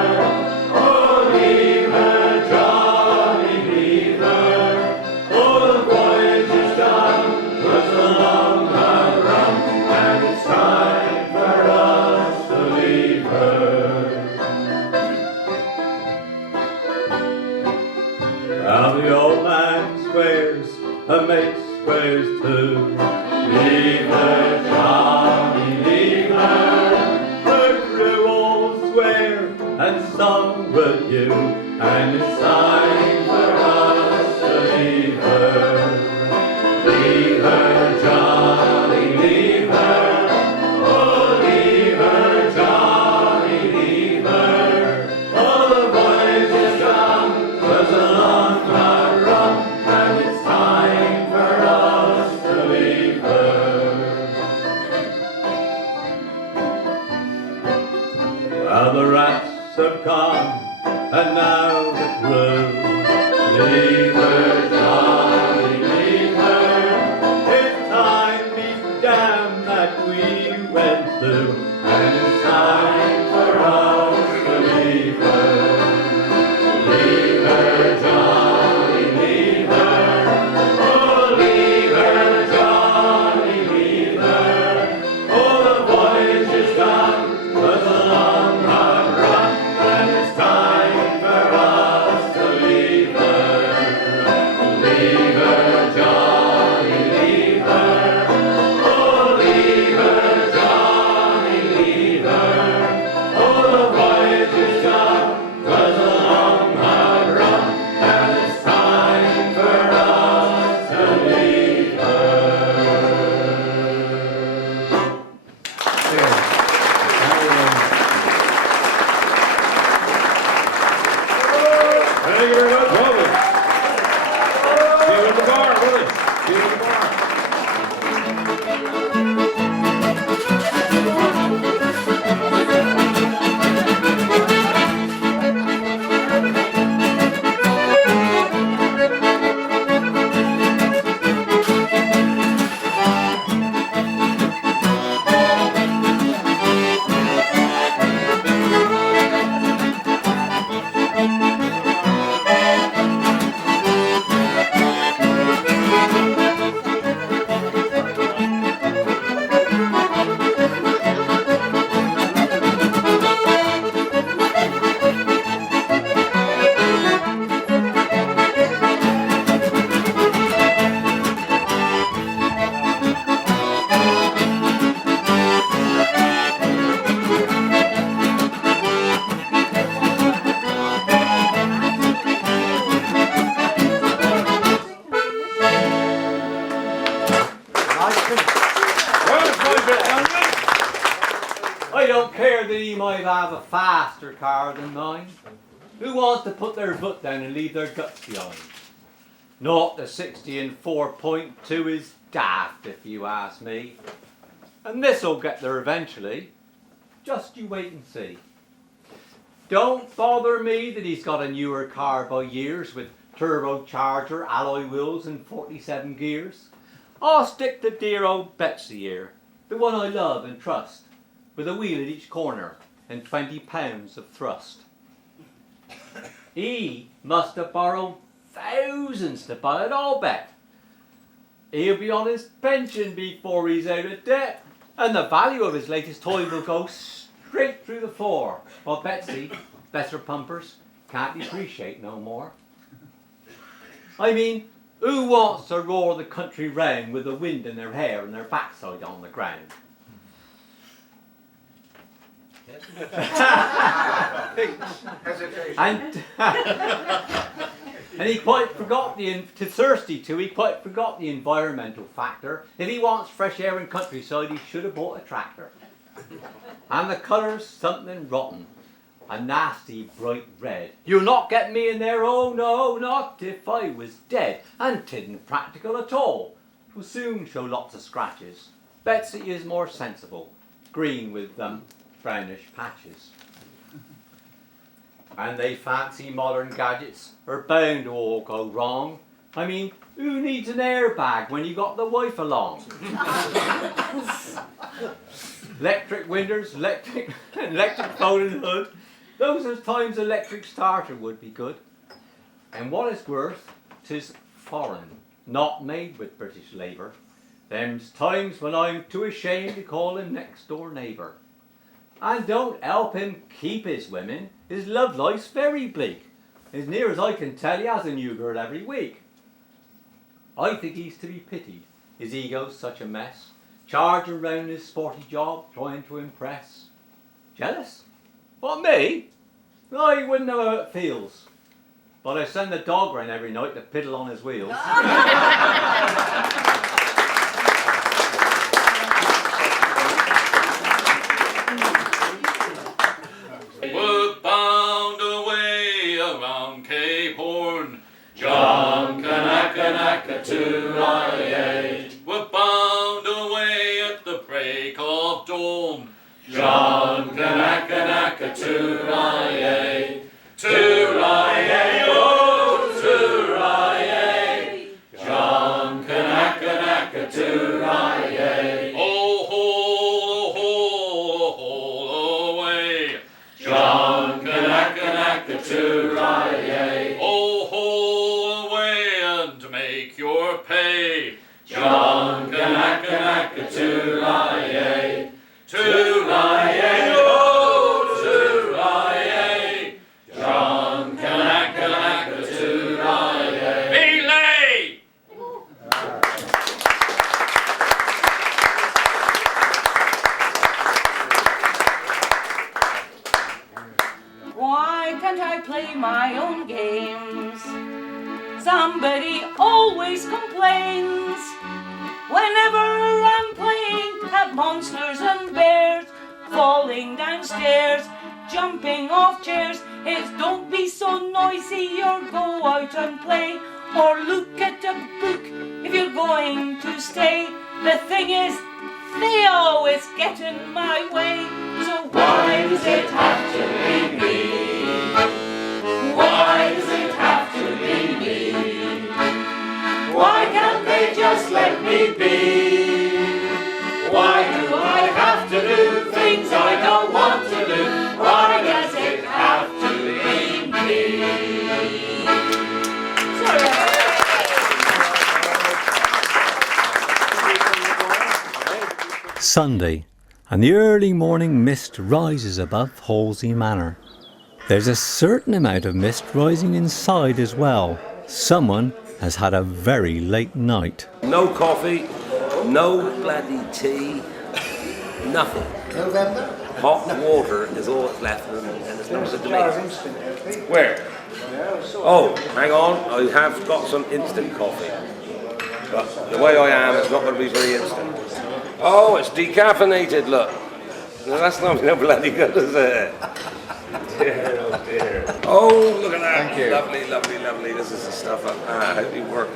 Oh, leave her, Johnny, leave her. Oh, the voyage is done, 'twas a long hard run, and it's time for us to leave her. Well, the old man swears, the mate swears too. Leave her, Johnny, leave her. The crew all swear, and some will you, and it's time for us to leave her. Leave her, Johnny, leave her. Oh, leave her, Johnny, leave her. Oh, the voyage is done, 'twas a long hard run, and it's time for us to leave her. Well, the rats have gone, and now the crew. Leave her, Johnny, leave her. It's time these damn that we went through, and it's time for us to leave her. Leave her, Johnny, leave her. Oh, leave her, Johnny, leave her. Oh, the voyage is done, 'twas a long hard run, and it's time for us to leave her. Leave her, Johnny, leave her. Oh, leave her, Johnny, leave her. Oh, the voyage is done, 'twas a long hard run, and it's time for us to leave her. Thank you very much, Robin. See you at the bar, Willie. See you at the bar. I don't care that he might have a faster car than mine. Who wants to put their foot down and leave their guts behind? 0 to 60 in 4.2 is daft, if you ask me. And this'll get there eventually. Just you wait and see. Don't bother me that he's got a newer car by years with turbocharger, alloy wheels and 47 gears. I'll stick to dear old Betsy here, the one I love and trust, with a wheel at each corner and 20 pounds of thrust. He must have borrowed thousands to buy it, I'll bet. He'll be on his pension before he's out of debt, and the value of his latest toy will go straight through the floor, while Betsy, bless her pumpers, can't depreciate no more. I mean, who wants to roar the country round with the wind in their hair and their backside on the ground? And he quite forgot to thirsty too, he quite forgot the environmental factor. If he wants fresh air and countryside, he should have bought a tractor. And the colour's something rotten, a nasty bright red. You'll not get me in there, oh no, not if I was dead. And 'tidn't practical at all. 'Twill soon show lots of scratches. Betsy is more sensible, green with brownish patches. And they fancy modern gadgets are bound to all go wrong. I mean, who needs an airbag when you got the wife along? Electric windows, electric folding hood. Those are times electric starter would be good. And what it's worth, 'tis foreign, not made with British labour. Them's times when I'm too ashamed to call him next door neighbour. And don't help him keep his women. His love life's very bleak. As near as I can tell, he has a new girl every week. I think he's to be pitied. His ego's such a mess. Charging round his sporty job, trying to impress. Jealous? What, me? I wouldn't know how it feels. But I send the dog round every night to piddle on his wheels. We're bound away around Cape Horn. John Kanaka to We're bound away at the break of dawn. John Kanaka to oh, to John Kanaka to oh, hole away. John Kanaka to oh, hole away and make your pay. John Kanaka to oh, to John Kanaka to belay. Why can't I play my own games? Somebody always complains. Whenever I'm playing, have monsters and bears falling downstairs, jumping off chairs. It's don't be so noisy or go out and play, or look at a book if you're going to stay. The thing is, they always get in my way. So why does it have to be me? Why does it have to be me? Why can't they just let me be? Why do I have to do things I don't want to do? Why does it have to be me? Sunday, and the early morning mist rises above Halsway Manor. There's a certain amount of mist rising inside as well. Someone has had a very late night. No coffee, no bloody tea, nothing. November? Hot water is all that's left and it's not good to me. Where? Oh, hang on, I have got some instant coffee. But the way I am, it's not going to be very instant. Oh, it's decaffeinated, look. No, that's not no bloody good, is it? Dear, oh dear. Oh, look at that. Thank you. Lovely, lovely, lovely. This is the stuff I hope you work.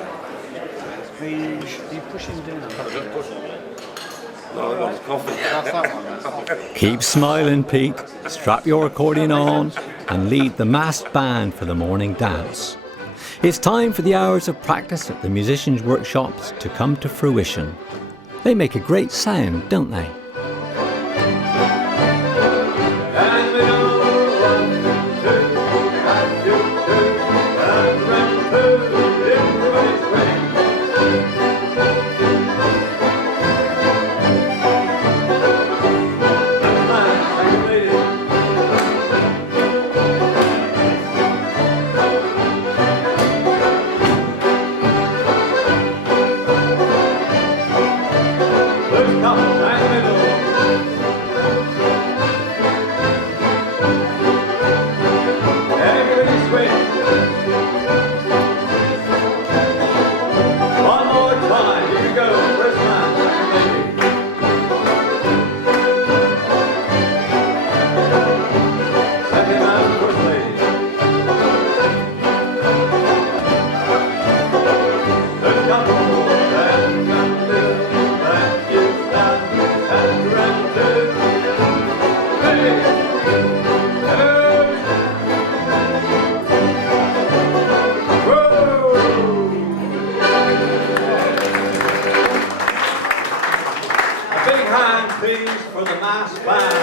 Are you pushing down? No, I got his coffee. That's that one. Keep smiling, Pete. Strap your accordion on and lead the masked band for the morning dance. It's time for the hours of practice at the musicians' workshops to come to fruition. They make a great sound, don't they? And we know 1, 2, and 2, 2, and round 2, everybody's ready. And man, thank you, ladies. First couple, down the middle. Everybody swing. One more time. Here we go. First man, second lady. Second man, first lady. Third couple. And round two. Back you stand. And round two. Ready. A big hand, please, for the mass band.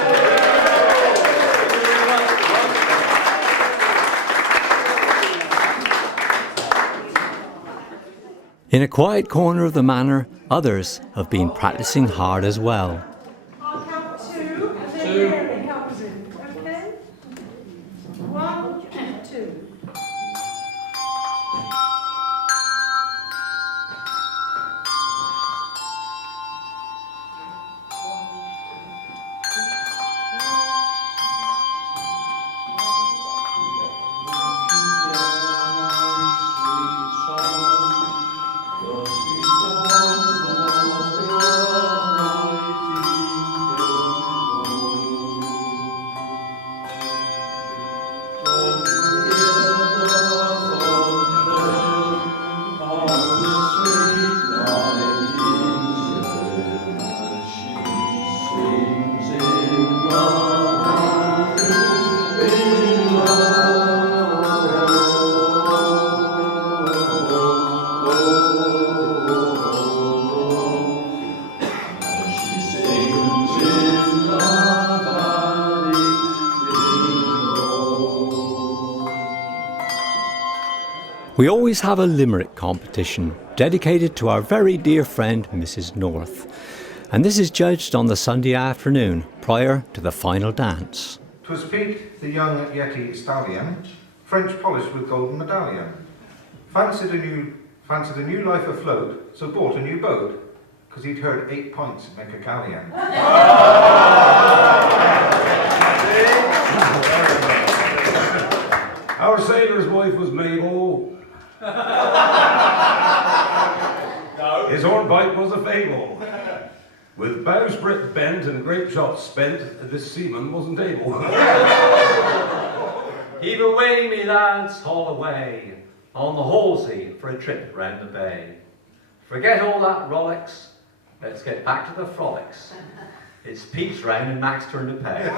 In a quiet corner of the manor, others have been practicing hard as well. I'll count 2, and then Mary comes in, okay? 1, 2. We always have a limerick competition dedicated to our very dear friend Mrs. North, and this is judged on the Sunday afternoon prior to the final dance. 'Twas Pete, the young Yetty stallion, French polished with golden medallion. Fancied a new life afloat, so bought a new boat, 'cause he'd heard 8 pints make a galleon. Our sailor's wife was Mabel. His hornpipe was a fable. With bowsprit bent and grape shots spent, this seaman wasn't able. Heave away, me lads, haul away, on the Halsway for a trip round the bay. Forget all that rollicks, let's get back to the frolics. It's Pete's round and Mac's turn to pay.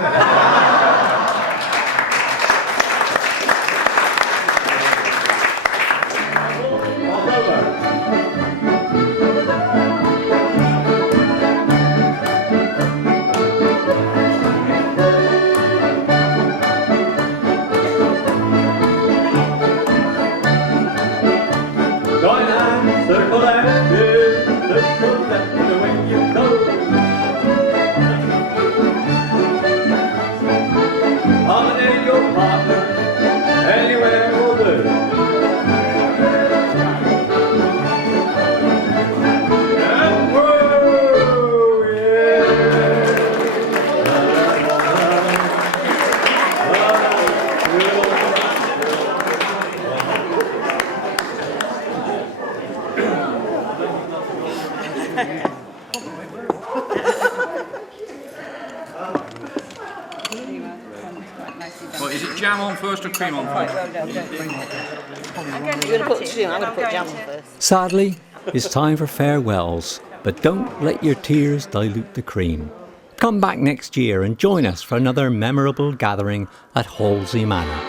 Join hands, circle and do, circle left the way you go. Accommodate your partner, anywhere will do. And whoa, What, is it jam on first or cream on first? I'm going to put jam on first. Sadly, it's time for farewells, but don't let your tears dilute the cream. Come back next year and join us for another memorable gathering at Halsway Manor.